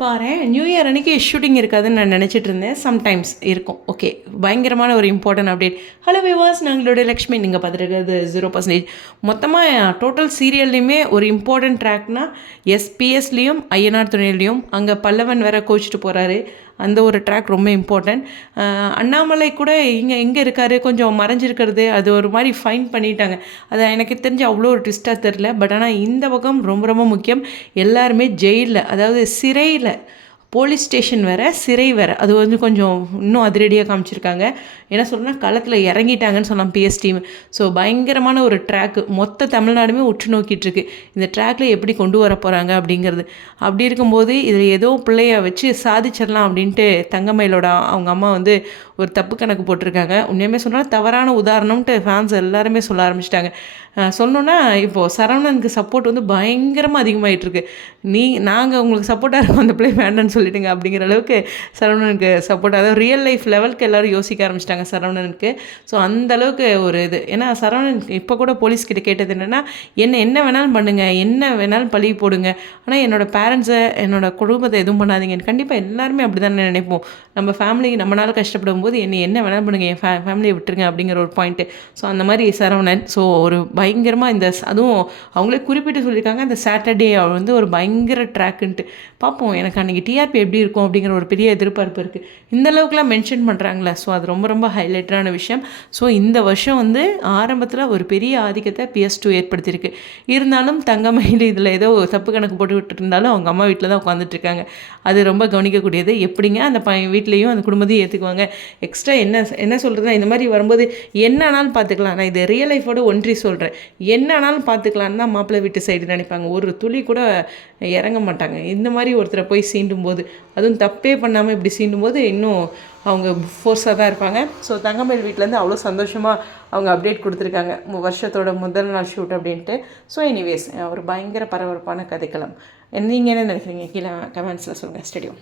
பாரு new year அன்றைக்கி shooting இருக்காதுன்னு நான் நினச்சிட்டு இருந்தேன். சம்டைம்ஸ் இருக்கும். ஓகே பயங்கரமான ஒரு இம்பார்ட்டன்ட் அப்டேட் ஹலோ விவாஸ் நாங்களோட லக்ஷ்மி. நீங்கள் பார்த்துருக்கிறது ஜீரோ பர்சன்டேஜ் மொத்தமாக டோட்டல் சீரியல்லையுமே ஒரு இம்பார்ட்டன்ட் ட்ராக்னா எஸ்பிஎஸ்லேயும் ஐயனார் துணையிலையும் அங்கே பல்லவன் வேற கோச்சிட்டு போகிறாரு அந்த ஒரு ட்ராக் ரொம்ப இம்பார்ட்டன்ட் அண்ணாமலை கூட இங்கே எங்கே இருக்கார் கொஞ்சம் மறைஞ்சிருக்கிறது அது ஒரு மாதிரி ஃபைன் பண்ணிட்டாங்க. அது எனக்கு தெரிஞ்சு அவ்வளோ ஒரு ட்விஸ்ட்டாக தெரில பட் ஆனால் இந்த பக்கம் ரொம்ப ரொம்ப முக்கியம். எல்லாருமே ஜெயிலில் அதாவது சிறையில் போலீஸ் ஸ்டேஷன் வேறு சிறை வேறு. அது வந்து கொஞ்சம் இன்னும் அதிரடியாக காமிச்சிருக்காங்க. என்ன சொல்லணும்னா களத்தில் இறங்கிட்டாங்கன்னு சொல்லலாம் பிஎஸ் டீம் ஸோ பயங்கரமான ஒரு ட்ராக்கு மொத்த தமிழ்நாடுமே உற்று நோக்கிட்டு இருக்கு இந்த ட்ராக்கில் எப்படி கொண்டு வர போகிறாங்க அப்படிங்கிறது. அப்படி இருக்கும்போது இதில் ஏதோ பிள்ளைய வச்சு சாதிச்சிடலாம் அப்படின்ட்டு தங்கமயிலோட அவங்க அம்மா வந்து ஒரு தப்பு கணக்கு போட்டிருக்காங்க. உண்மையுமே சொன்னால் தவறான உதாரணம்ட்டு ஃபேன்ஸ் எல்லாருமே சொல்ல ஆரம்பிச்சிட்டாங்க. சொல்லணுன்னா இப்போது சரவணனுக்கு சப்போர்ட் வந்து பயங்கரமாக அதிகமாகிட்டுருக்கு நீ நாங்கள் உங்களுக்கு சப்போர்ட்டாக இருக்கோம் அந்த பிள்ளை வேண்டான்னு சொல்லிட்டுங்க அப்படிங்கிற அளவுக்கு சரவணனுக்கு சப்போர்ட் அதாவது ரியல் லைஃப் லெவலுக்கு எல்லோரும் யோசிக்க ஆரம்பிச்சிட்டாங்க சரவணனுக்கு. ஸோ அந்த அளவுக்கு ஒரு இது. ஏன்னா சரவணன் இப்போ கூட போலீஸ்கிட்ட கேட்டது என்னென்னா என்ன என்ன வேணாலும் பண்ணுங்கள் என்ன வேணாலும் பழி போடுங்க. ஆனால் என்னோடய பேரண்ட்ஸை என்னோடய குடும்பத்தை எதுவும் பண்ணாதீங்க கண்டிப்பாக எல்லாருமே அப்படி தானே நினைப்போம். நம்ம ஃபேமிலிக்கு நம்மளால் கஷ்டப்படும் போது என்னை என்ன வேணாலும் பண்ணுங்கள் என் ஃபே ஃபேமிலியை விட்டுருங்க. அப்படிங்கிற ஒரு பாயிண்ட்டு ஸோ அந்த மாதிரி சரவணன் ஸோ ஒரு பயங்கரமாக இந்த அதுவும் அவங்களே குறிப்பிட்டு சொல்லியிருக்காங்க அந்த சாட்டர்டே வந்து ஒரு பயங்கர ட்ராக்குன்ட்டு பார்ப்போம் எனக்கு அன்றைக்கி டிஆர்பி எப்படி இருக்கும் அப்படிங்கிற ஒரு பெரிய எதிர்பார்ப்பு இருக்குது இந்த அளவுக்குலாம் மென்ஷன் பண்ணுறாங்களே ஸோ அது ரொம்ப ரொம்ப ஹைலைட்டரான விஷயம். ஸோ இந்த வருஷம் வந்து ஆரம்பத்தில் ஒரு பெரிய ஆதிக்கத்தை பிஎஸ் டூ ஏற்படுத்தியிருக்கு. இருந்தாலும் தங்கமயில் இதில் ஏதோ தப்பு கணக்கு போட்டு இருந்தாலும் அவங்க அம்மா வீட்டில் தான் உட்காந்துட்ருக்காங்க அது ரொம்ப கவனிக்கக்கூடியது. எப்படிங்க அந்த பையன் வீட்லேயும் அந்த குடும்பத்தையும் ஏற்றுக்குவாங்க எக்ஸ்ட்ரா என்ன என்ன சொல்கிறதுனா இந்த மாதிரி வரும்போது என்ன ஆனாலும் பார்த்துக்கலாம் நான் இது ரியல் லைஃபோட ஒன்றி சொல்கிறேன் என்ன ஆனாலும் பார்த்துக்கலான்னு தான் மாப்பிள்ளை வீட்டு சைடு நினைப்பாங்க. ஒரு துளி கூட இறங்க மாட்டாங்க. இந்த மாதிரி ஒருத்தரை போய் சீண்டும் போது போது அதுவும் தப்பே பண்ணாமல் இப்படி சீண்டும் போது இன்னும் அவங்க ஃபோர்ஸாக தான் இருப்பாங்க. ஸோ தங்கமேல் வீட்டிலேருந்து அவ்வளோ சந்தோஷமாக அவங்க அப்டேட் கொடுத்துருக்காங்க. வருஷத்தோட முதல் நாள் ஷூட் அப்படின்ட்டு. ஸோ எனிவேஸ் ஒரு பயங்கர பரபரப்பான கதைக்களம். நீங்கள் என்ன நினைக்கிறீங்க? கீழே கமெண்ட்ஸில் சொல்லுங்கள் ஸ்டேடியம்